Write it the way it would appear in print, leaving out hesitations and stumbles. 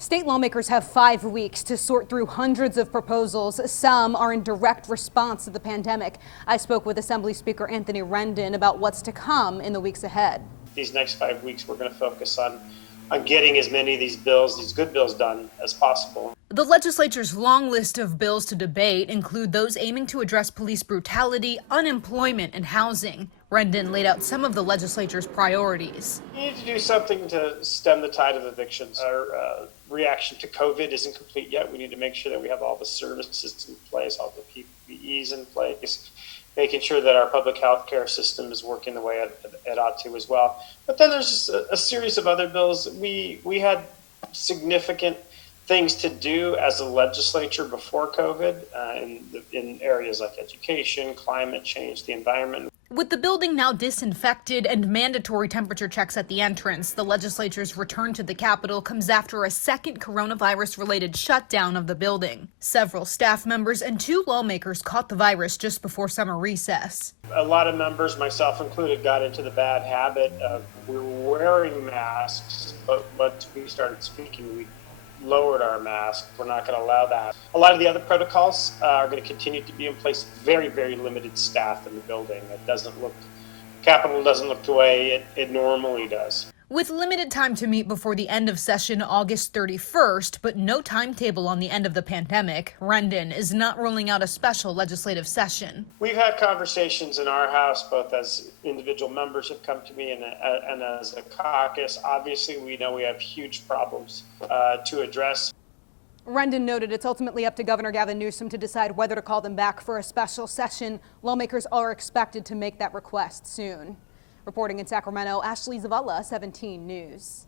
State lawmakers have 5 weeks to sort through hundreds of proposals. Some are in direct response to the pandemic. I spoke with Assembly Speaker Anthony Rendon about what's to come in the weeks ahead. These next 5 weeks, we're going to focus on getting as many of these bills, these good bills, done as possible. The legislature's long list of bills to debate include those aiming to address police brutality, unemployment, and housing. Rendon laid out some of the legislature's priorities. We need to do something to stem the tide of evictions. Our reaction to COVID isn't complete yet. We need to make sure that we have all the services in place, all the PPEs in place, making sure that our public health care system is working the way it ought to as well. But then there's just a series of other bills. We had significant things to do as a legislature before COVID in areas like education, climate change, the environment. With the building now disinfected and mandatory temperature checks at the entrance, the legislature's return to the Capitol comes after a second coronavirus-related shutdown of the building. Several staff members and 2 lawmakers caught the virus just before summer recess. A lot of members, myself included, got into the bad habit of we were wearing masks, but once we started speaking, we lowered our mask. We're not going to allow that. A lot of the other protocols are going to continue to be in place. Very, very limited staff in the building. Capitol doesn't look the way it normally does. With limited time to meet before the end of session August 31st, but no timetable on the end of the pandemic, Rendon is not ruling out a special legislative session. We've had conversations in our House, both as individual members have come to me and as a caucus. Obviously, we know we have huge problems to address. Rendon noted it's ultimately up to Governor Gavin Newsom to decide whether to call them back for a special session. Lawmakers are expected to make that request soon. Reporting in Sacramento, Ashley Zavala, 17 News.